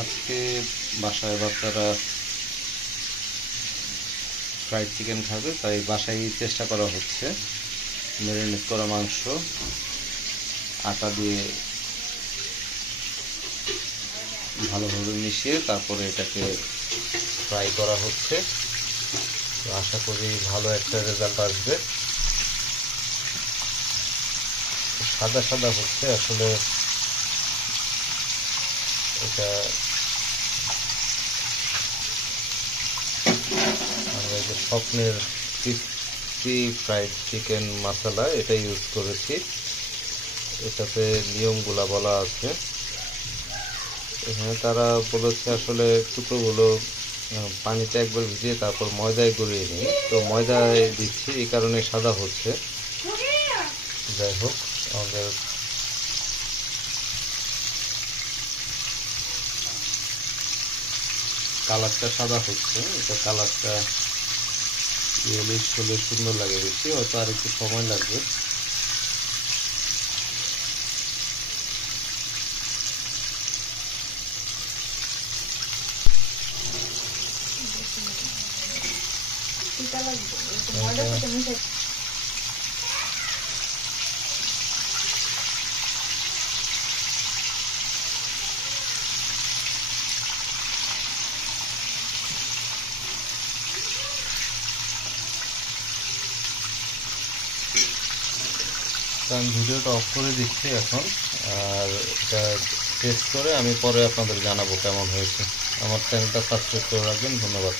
আজকে বাসায় বাচ্চারা ফ্রাইড চিকেন খাবে, তাই বাসায় চেষ্টা করা হচ্ছে ম্যারিনেট করা মাংস আটা দিয়ে ভালোভাবে মিশিয়ে তারপরে এটাকে ফ্রাই করা হচ্ছে। তো আশা করি ভালো একটা রেজাল্ট আসবে। সাদা সাদা হচ্ছে, আসলে এটা আমরা যে স্বপ্নের ক্রিসপি ফ্রাইড চিকেন মশলা এটা ইউজ করেছি। এটাতে নিয়মগুলা বলা আছে। এখানে তারা বলেছে আসলে টুকরোগুলো পানিতে একবার ভিজিয়ে তারপর ময়দায় গড়িয়ে নিই, তো ময়দায় দিচ্ছি, এই কারণে সাদা হচ্ছে। যাই হোক, আমাদের কালারটা সাদা হচ্ছে। এটা কালারটা ইয়েলিশ হলে সুন্দর লাগে বেশি, হয়তো আর একটু সময় লাগবে। আমি ভিডিওটা অফ করে দিচ্ছি এখন, আর এটা টেস্ট করে আমি পরে আপনাদের জানাবো কেমন হয়েছে। আমার চ্যানেলটা সাবস্ক্রাইব করে রাখবেন। ধন্যবাদ।